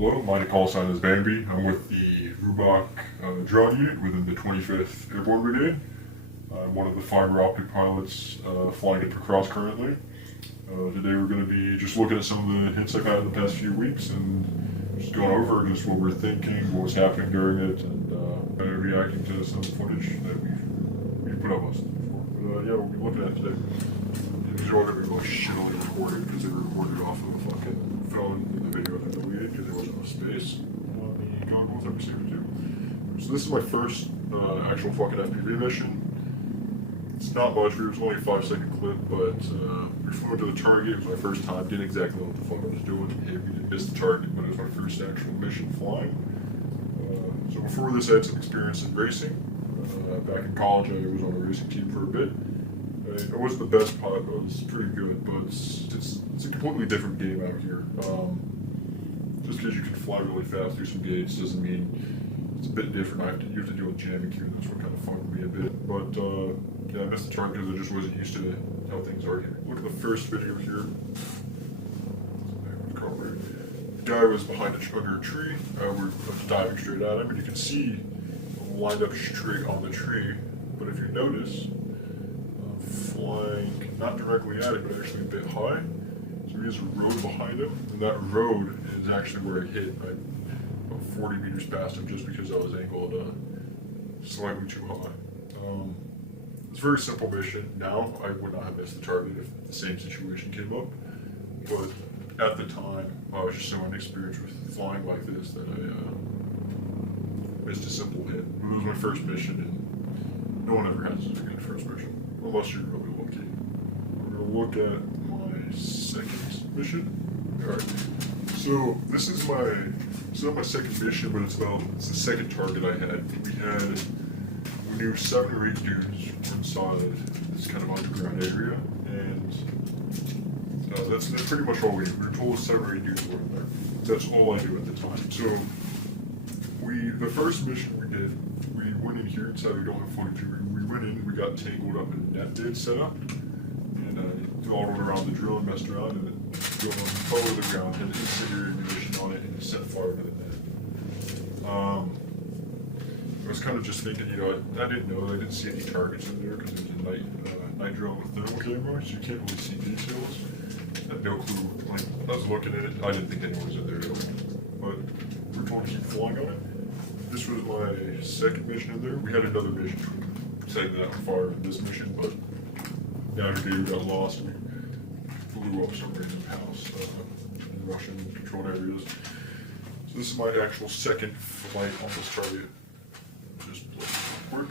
Hello, my call sign is Bambi. I'm with the Rubpak drone unit within the 25th AIRBORNE Brigade. I'm one of the fiber optic pilots flying at Pokrovsk currently. Today we're going to be just looking at some of the hits I've had in the past few weeks and just going over just what we're thinking, what was happening during it, and reacting to some footage that we've put up most of it before. But yeah, we'll be looking at today. These are all going to be really shittily recorded because they were recorded off of a fucking phone in the video that deleted because there wasn't enough space on the goggles I received it to. So this is my first actual fucking FPV mission. It's not much, it was only a 5-second clip, but we flew into the target. It was my first time, didn't exactly know what the fuck I was doing. Maybe we didn't miss the target, but it was my first actual mission flying. So before this I had some experience in racing. Back in college I was on a racing team for a bit. I wasn't the best pilot, but it was pretty good, but it's a completely different game out here. Just because you can fly really fast through some gates doesn't mean it's a bit different. You have to deal with jamming queue, and that's what kind of fucked me a bit. But yeah, I missed the target because I just wasn't used to how things are here. Look at the first video here. The guy was behind under a tree. We're diving straight at him, and you can see I'm lined up straight on the tree. But if you notice, flying not directly at it, but actually a bit high. So he has a road behind him, and that road is actually where I hit. About 40 meters past him just because I was angled slightly too high. It's a very simple mission. Now, I would not have missed the target if the same situation came up, but at the time, I was just so inexperienced with flying like this that I missed a simple hit. It was my first mission, and no one ever has a good first mission. Unless you're really lucky. We're going to look at my second mission. Alright, so this is not my second mission, but it's the second target I had. We knew 7 or 8 dudes were inside this kind of underground area, and that's pretty much all we knew. We were told 7 or 8 dudes were in there. That's all I knew at the time. So the first mission we did, we went in here inside the Dome 42. We went in, we got tangled up in a net bed set up, and all around the drill and messed around, and then drilled on the top of the ground, had incendiary ammunition on it, and set fire to the net. I was kind of just thinking, I didn't know, I didn't see any targets in there because it was a night drill with thermal camera, so you can't really see details. I had no clue. Like, I was looking at it, I didn't think anyone was in there at all. But we were told to keep flying on it. This was my second mission in there. We had another mission setting that on fire in this mission, but navigator got lost and we blew up some random house in Russian controlled areas. So this is my actual second flight on this target. Just work.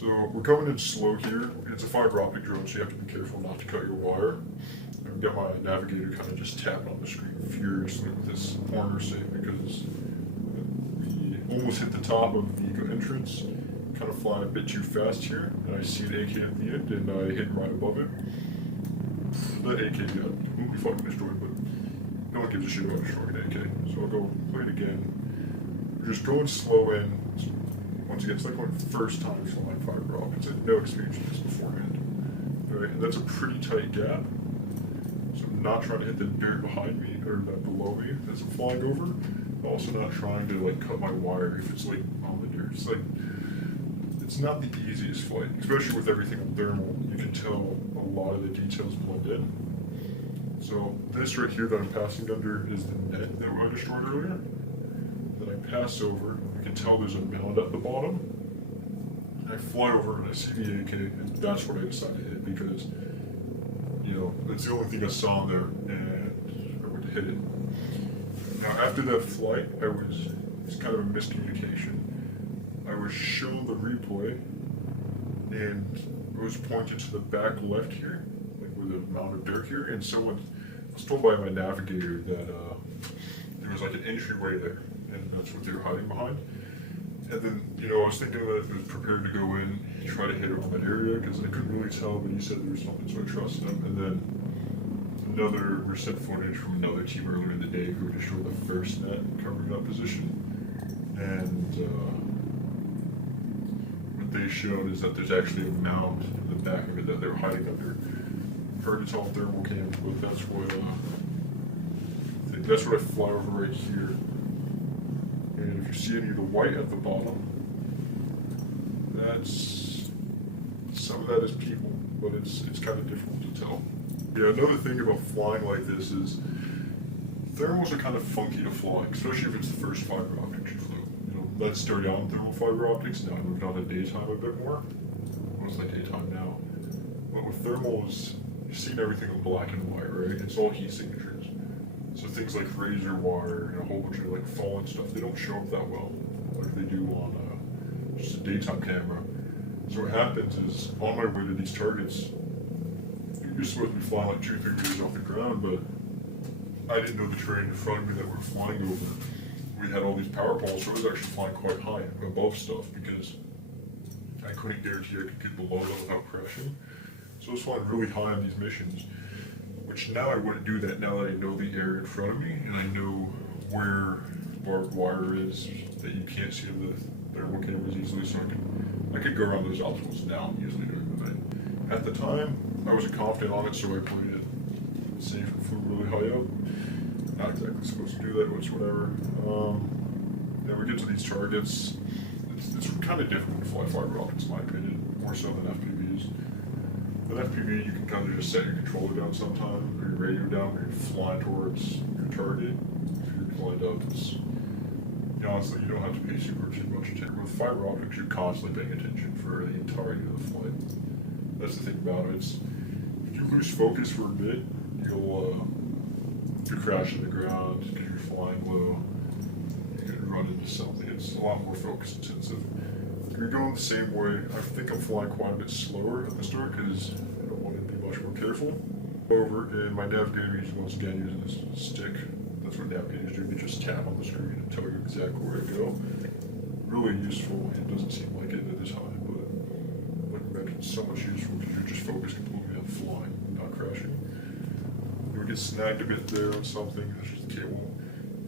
So we're coming in slow here. It's a fiber optic drone, so you have to be careful not to cut your wire. I've got my navigator kind of just tapping on the screen furiously with this corner safe because we almost hit the top of the entrance, kind of flying a bit too fast here, and I see an AK at the end, and I hit right above it. That AK got completely fucking destroyed, but no one gives a shit about destroying an AK, so I'll go play it again. We're just going slow in. Once again, it's like my first time flying fiber optics. I had no experience with this beforehand. Right, and that's a pretty tight gap. So I'm not trying to hit the dirt behind me or below me as I'm flying over. I'm also not trying to cut my wire if it's on the dirt. It's not the easiest flight, especially with everything on thermal. You can tell a lot of the details blend in. So this right here that I'm passing under is the net that I destroyed earlier. Then I pass over. You can tell there's a mound at the bottom. I fly over and I see the AK, and that's what I decided to hit because, that's the only thing I saw in there, and I went to hit it. Now, after that flight, it's kind of a miscommunication. I was shown the replay, and it was pointed to the back left here, with a mound of dirt here, and I was told by my navigator that there was an entryway there, and that's what they were hiding behind. And then, I was thinking that I was prepared to go in and try to hit it on that area because I couldn't really tell, but he said there was something, so I trusted him. And then we sent footage from another team earlier in the day who destroyed the first net covering that position. And what they showed is that there's actually a mound in the back of it that they were hiding under. Heard it's all thermal cams, but that's what they And that's what I fly over right here. And if you see any of the white at the bottom, that's, some of that is people, but it's kind of difficult to tell. Yeah, another thing about flying like this is thermals are kind of funky to fly, especially if it's the first fiber optics you flew. You know, let's start out on thermal fiber optics. Now I moved on to daytime a bit more. What's like daytime now? But with thermals, you've seen everything in black and white, right? It's all heat signatures. So things like razor wire and a whole bunch of like fallen stuff, they don't show up that well like they do on just a daytime camera. So what happens is, on my way to these targets, you're supposed to be flying like 2-3 meters off the ground, but I didn't know the terrain in front of me that we're flying over. We had all these power poles, so I was actually flying quite high above stuff because I couldn't guarantee I could get below them without crashing. So I was flying really high on these missions, which now I wouldn't do that now that I know the area in front of me and I know where barbed wire is that you can't see on the thermal cameras easily, so I could go around those obstacles now easily during the night. At the time, I wasn't confident on it, so I played it safe and flew really high up. Not exactly supposed to do that, which whatever. Then we get to these targets. It's kind of difficult to fly fiber optics, in my opinion, more so than FPVs. With FPV, you can kind of just set your controller down sometimes, or your radio down, or you're flying towards your target. If you're flying up, it's, honestly, you don't have to pay too much attention. With fiber optics, you're constantly paying attention for the entirety of the flight. That's the thing about it. If you lose focus for a bit, you'll crash into the ground because you're flying low. You could run into something. It's a lot more focus intensive. If you're going the same way, I think I'm flying quite a bit slower at the start because I don't want to be much more careful. Over, and my navigator is once again using this stick. That's what navigators do. They just tap on the screen and tell you exactly where to go. Really useful. It doesn't seem like it at this time, but like I mentioned, so much useful because you're just focused completely on flying, not crashing. We get snagged a bit there on something, that's just the cable,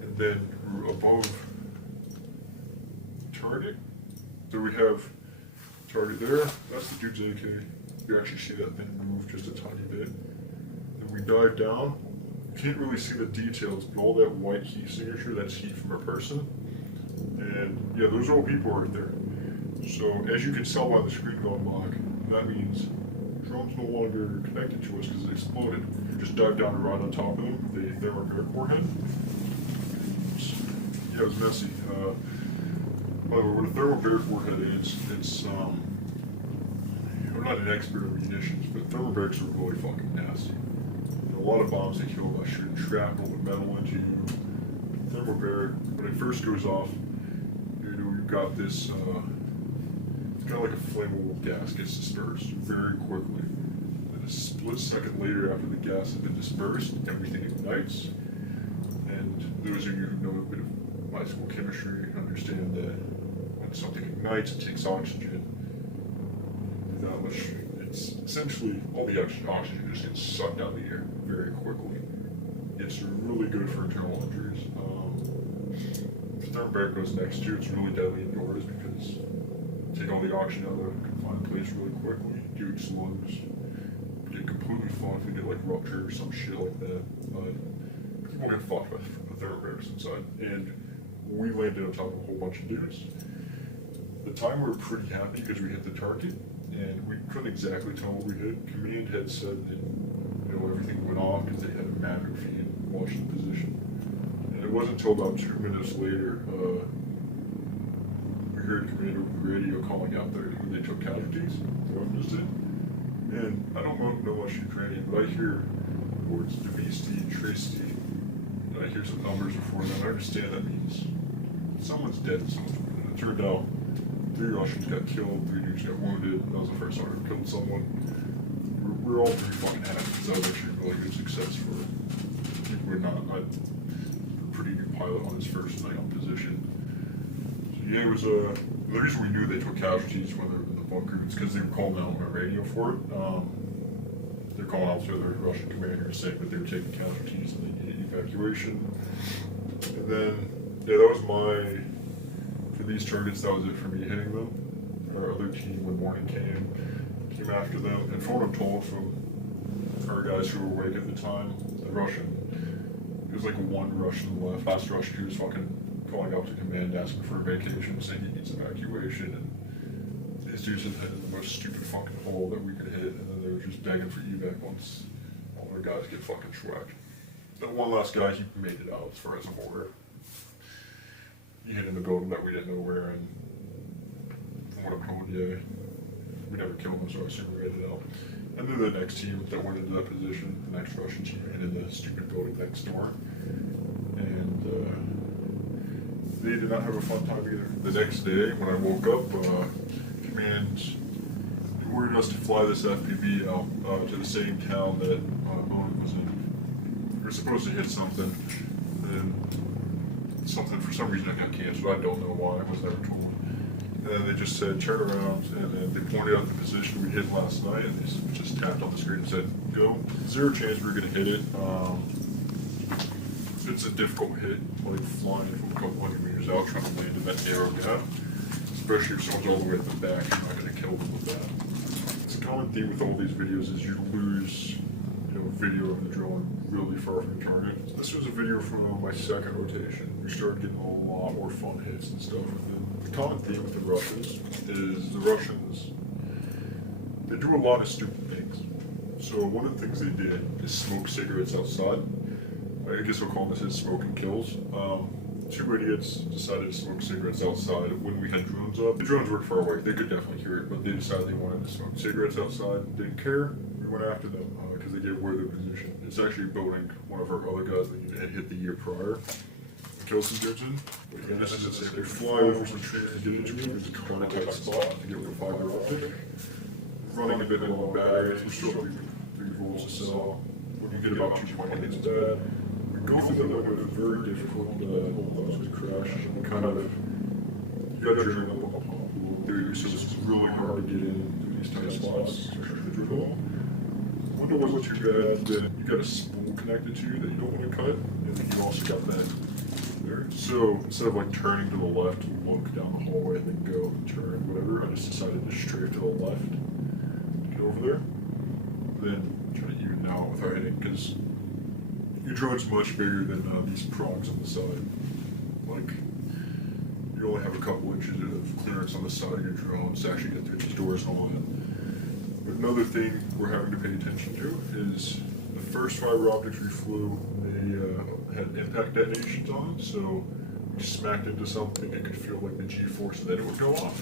and then we're above target. So we have target there, that's the dude's AK. You actually see that thing move just a tiny bit. Then we dive down, you can't really see the details, but all that white heat signature, that's heat from a person. And yeah, those are all people right there. So as you can tell by the screen going black, that means the drone's no longer connected to us because it exploded. You just dive down and right on top of them, the Thermobaric warhead. Yeah, it was messy. By the way, what a Thermobaric warhead is, it's I'm not an expert in munitions, but Thermobarics are really fucking nasty. A lot of bombs they kill by shooting shrapnel with metal into you. Thermobaric, when it first goes off, you've got this, it's kind of like a flammable gas gets dispersed very quickly. And a split second later after the gas has been dispersed, everything ignites. And those of you who know a bit of high school chemistry understand that when something ignites, it takes oxygen. That much, it's essentially all the oxygen just gets sucked out of the air very quickly. It's really good for internal injuries. If the Thermobaric goes next to you, it's really deadly indoors because take all the oxygen out of the confined place really quickly. Dudes, lungs get completely fucked. They get like ruptured or some shit like that. But people get fucked with the Thermobarics inside. And we landed on top of a whole bunch of dudes. At the time we were pretty happy because we hit the target. And we couldn't exactly tell what we hit. Command had said that everything went off because they had a manual feed watching the position. And it wasn't until about 2 minutes later we heard command over the radio calling out there when they took casualties. The weapons did. And I don't know much Ukrainian, but I hear words Dvisty, Tristy, and I hear some numbers before that. I understand that means someone's dead and someone's wounded. It turned out 3 Russians got killed, 3 dudes got wounded. That was the first time I killed someone. We're all pretty fucking happy because that was actually a really good success for people who are not. I'm a pretty good pilot on his first night on position. So yeah, it was the reason we knew they took casualties when they were in the bunker is because they were calling out on a radio for it. They're calling out to the Russian commander saying that they were taking casualties and they needed evacuation. And then, yeah, that was for these targets, that was it for me hitting them. Our other team, when morning came after them. And from what I'm told from our guys who were awake at the time, the Russian There's like one rush to the left. Last rush, he was fucking calling out to command, asking for a vacation, saying he needs evacuation, and his dudes had hit in the most stupid fucking hole that we could hit, and then they were just begging for evac once all our guys get fucking schwacked. That one last guy, he made it out as far as I'm aware. He hit in a building that we didn't know where, and from what I'm told, yeah, we never killed him, so I assume we made it out. And then the next team that went into that position, the next Russian team, hit in the stupid building next door. And they did not have a fun time either. The next day, when I woke up, command ordered us to fly this FPV out to the same town that Owen was in. We were supposed to hit something, and something for some reason it got canceled. I don't know why, I was never told. And then they just said turn around, and then they pointed out the position we hit last night, and they just tapped on the screen and said go. Zero chance we were going to hit it. It's a difficult hit, like flying from a couple hundred meters out trying to land in that narrow gap. Especially if someone's all the way at the back, you're not going to kill them with that. It's a common theme with all these videos is you lose video of the drone really far from the target. This was a video from my second rotation. We started getting a lot more fun hits and stuff. And the common theme with the Russians is the Russians, they do a lot of stupid things. So one of the things they did is smoke cigarettes outside. I guess we'll call this as smoke and kills. Two idiots decided to smoke cigarettes outside when we had drones up. The drones were far away, they could definitely hear it, but they decided they wanted to smoke cigarettes outside, didn't care. We went after them because they gave away their position. It's actually building one of our other guys that had hit the year prior. Killed some dudes in. And this is it. They fly over some trees and get into a kind of tight spot to get with a fiber optic. Running a bit low on batteries, we're still 3 volts a cell. When you get about 2.8, it's bad. We go through the window, it's very difficult to crash. And kind of, you gotta drill up a pool. So it's really hard to get in through these tight spots, especially the drill. Window wasn't too bad, then you got a spool connected to you that you don't want to cut, and then you also got that there. So instead of like turning to the left and look down the hallway and then go and turn, whatever, I just decided to strafe to the left to get over there. Then try to even out without hitting, because your drone's much bigger than these prongs on the side. Like, you only have a couple inches of clearance on the side of your drone to actually get through these doors and all that. But another thing we're having to pay attention to is the first fiber optics we flew, they had impact detonations on them, so we smacked into something, it could feel like the G-force and then it would go off.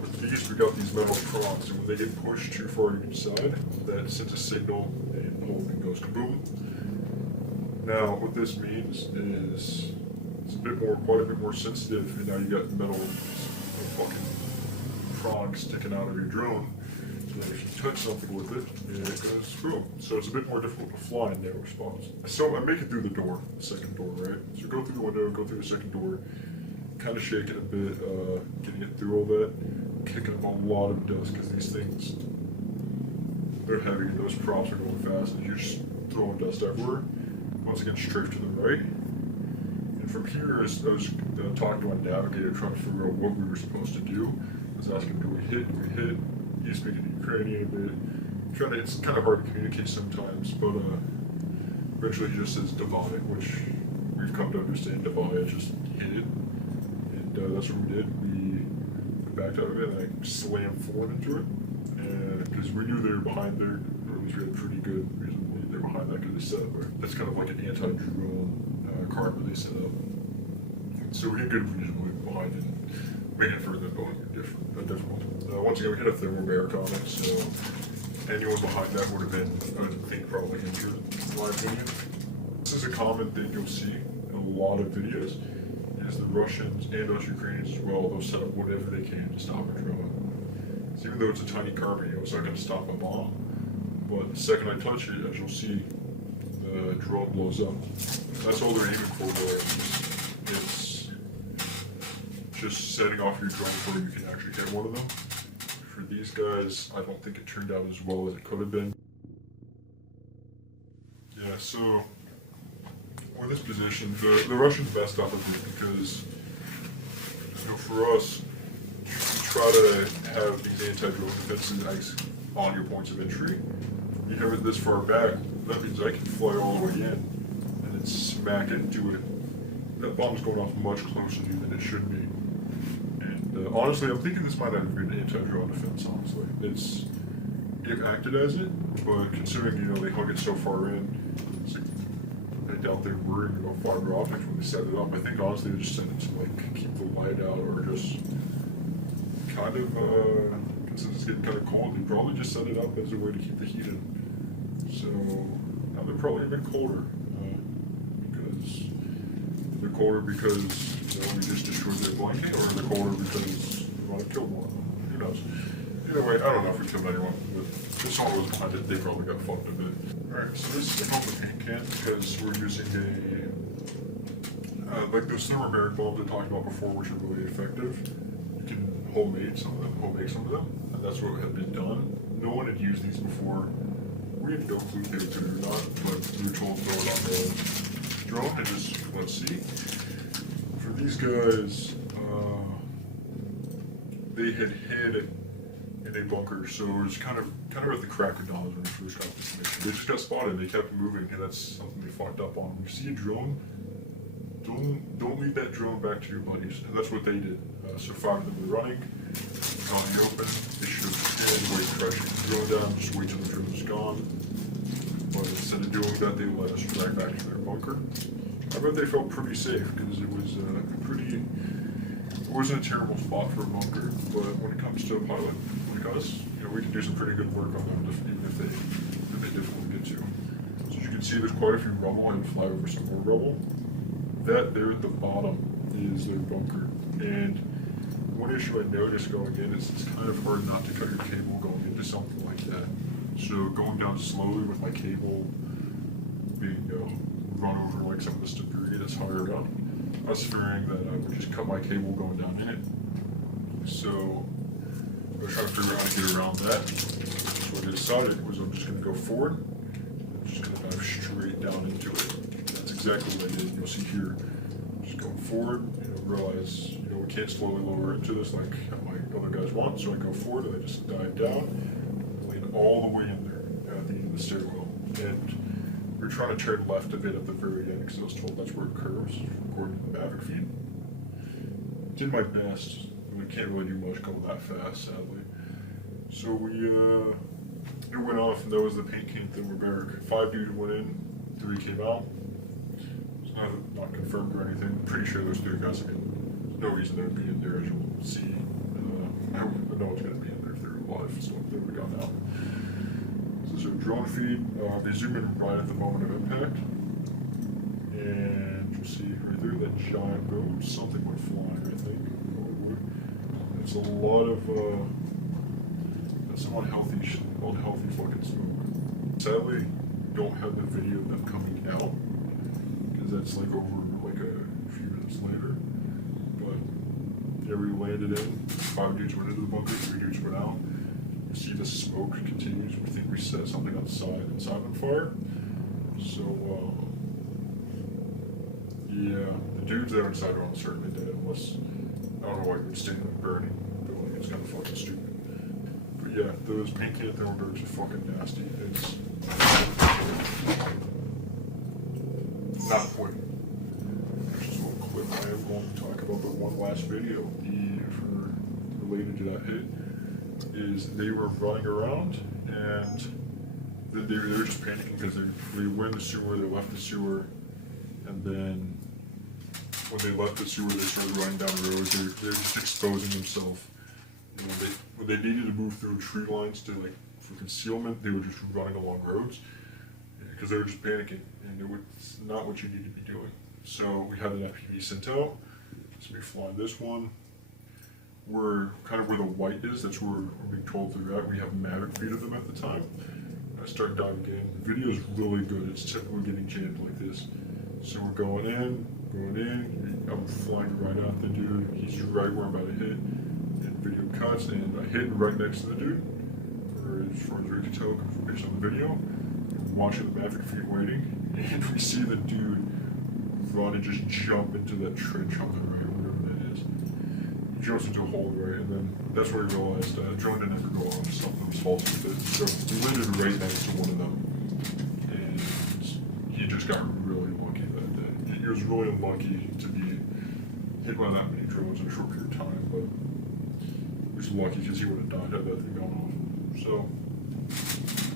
With these, we got these metal prongs, and when they get pushed too far to each side, that sends a signal and the whole thing goes kaboom. Now, what this means is it's quite a bit more sensitive, and now you got metal fucking prongs sticking out of your drone. So if you touch something with it, it goes boom. So it's a bit more difficult to fly in narrow spots. So I make it through the door, the second door, right? So go through the window, go through the second door, kind of shake it a bit, getting it through all that, kicking up a lot of dust, because these things, they're heavy, those props are going fast, and you're just throwing dust everywhere. Once again, strafe to the right. And from here, as I was talking to my navigator, trying to figure out what we were supposed to do, I was asking, do we hit, do we hit? He's speaking Ukrainian a bit. It's kind of hard to communicate sometimes, but eventually he just says divide, which we've come to understand divide, just hit it. And that's what we did. We backed out of it, and I slammed forward into it. And because we knew they were behind there, or at least we had pretty good reason they're behind that, because they set up, that's kind of like an anti-drone cart that they set up. And so we had good reason to leave behind it, and make it further going difficult. Once again, we hit a Thermobaric on it, so anyone behind that would have been, I think, probably injured, in my opinion. This is a common thing you'll see in a lot of videos, is the Russians and us Ukrainians as well, they'll set up whatever they can to stop a drone. So even though it's a tiny carbine, it's not going to stop a bomb. But the second I touch it, as you'll see, the drone blows up. That's all they're aiming for there. It's just setting off your drone before you can actually hit one of them. For these guys, I don't think it turned out as well as it could have been. Yeah, so we're in this position. The Russians messed up a bit because, for us, to try to have these anti-drone defenses on your points of entry, you have it this far back, that means I can fly all the way in, and it's smack into it, that bomb's going off much closer to you than it should be. And honestly, I'm thinking this might not have been anti-drone defense, honestly. It acted as it, but considering, you know, they hung it so far in, it's like, I doubt they're worrying about fiber optics when they set it up. I think honestly they just sent it to like keep the light out, or just kind of, since it's getting kind of cold, they probably just set it up as a way to keep the heat in. So now they're probably a bit colder, because they're colder because, you know, we just destroyed their blanket, or they're colder because we want to kill more of them. Who knows? Either way, I don't know if we killed anyone, but if someone was behind it, they probably got fucked a bit. Alright, so this is the paint can, because we're using like those thermobaric bulbs I talked about before, which are really effective. You can homemade some of them, and that's what had been done. No one had used these before. We had no clue if they would or not, but we were told to throw it on the drone and just, let's see. For these guys, they had hid in a bunker, so it was kind of at the crack of dawn when we first got this mission. They just got spotted, they kept moving, and that's something they fucked up on. When you see a drone, don't leave that drone back to your buddies, and that's what they did. So 5 of them were running, out in the open, they should have scared, wait, crashing the drone down, just wait till the drone was gone. But instead of doing that, they let us drag back to their bunker. I bet they felt pretty safe, because it was it wasn't a terrible spot for a bunker, but when it comes to a pilot like us, you know, we can do some pretty good work on them, even if they did want to get to. So as you can see, there's quite a few rubble, and fly over some more rubble. That there at the bottom is their bunker. And one issue I noticed going in is it's kind of hard not to cut your cable going into something like that. So going down slowly with my cable being run over like some of this debris that's higher up, I was fearing that I would just cut my cable going down in it. So I was trying to figure out how to get around that. So what I decided was I'm just going to go forward. I'm just going to dive straight down into it. That's exactly what I did. You'll see here, just going forward, realize, we can't slowly lower into this like my other guys want. So I go forward and I just dive down, lean all the way in there at the end of the stairwell. And we're trying to turn left a bit at the very end because I was told that's where it curves, according to the Maverick feed. Did my best. We can't really do much going that fast, sadly. So it went off, and that was the paint can Thermobaric. 5 dudes went in, 3 came out. It's not confirmed or anything. I'm pretty sure those 3 guys, there's no reason they'd be in there, as you'll see. I know it's going to be in there if they're alive, so they would have gone out. So drone feed, they zoom in right at the moment of impact, and you'll see right there that giant boom, something went flying, I think. It's a lot of some unhealthy fucking smoke. Sadly, don't have the video of them coming out, because that's like over like a few minutes later. But yeah, we landed in, 5 dudes went into the bunker, 3 dudes went out. You see the smoke continues. We think we set something inside on fire. So, yeah, the dudes that are inside are almost certainly dead, unless, I don't know why you would stay in a burning building. It's kind of fucking stupid. But yeah, those paint can Thermobarics are fucking nasty. It's not quick. There's just one clip I am going to talk about, but one last video related to that hit. Is they were running around, and they were just panicking because they went in the sewer, they left the sewer, and then when they left the sewer, they started running down the road. They're just exposing themselves. When they needed to move through tree lines for concealment, they were just running along roads because they were just panicking, and it's not what you need to be doing. So we had an FPV sent out. So we fly this one. We're kind of where the white is, that's where we're being told they're at. We have Maverick feed of them at the time. I start diving in. The video is really good. It's typically getting jammed like this. So we're going in. I'm flying right at the dude. He's right where I'm about to hit. And video cuts, and I hit right next to the dude. Or as far as we can tell, based on the video. We're watching the Maverick feed waiting, and we see the dude run and just jump into that trench on the right, whatever that is. He jumps into a hole right, and then that's where he realized drone didn't ever go off, something was false with it. So we landed right next to one of them, and he just got really lucky that day. was really unlucky to be hit by that many drones in a short period of time, but he was lucky because he would have died had that thing gone off. So,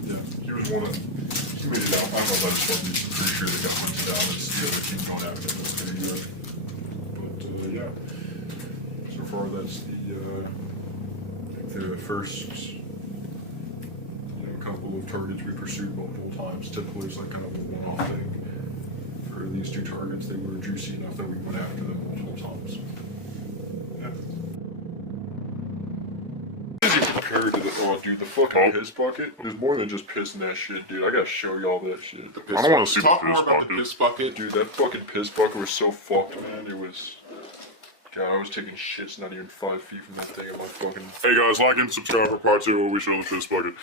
yeah, he was one of, he made it out. I don't know about his buddies, I'm pretty sure they got hunted out. It's the other team going after him that's pretty good. But, yeah, so far that's the first, couple of targets we pursued multiple times. Typically it's like kind of a one-off thing. For these two targets, they were juicy enough that we went after them multiple times. Yeah. Compared to the, oh dude, the fucking piss bucket. There's more than just piss in that shit, dude. I gotta show y'all that shit. The piss I don't want to see the piss bucket. Talk more about the piss bucket. Dude, that fucking piss bucket was so fucked, man. It was... God, I was taking shits not even 5 feet from that thing in my fucking... Hey guys, like and subscribe for part 2 where we show the piss bucket.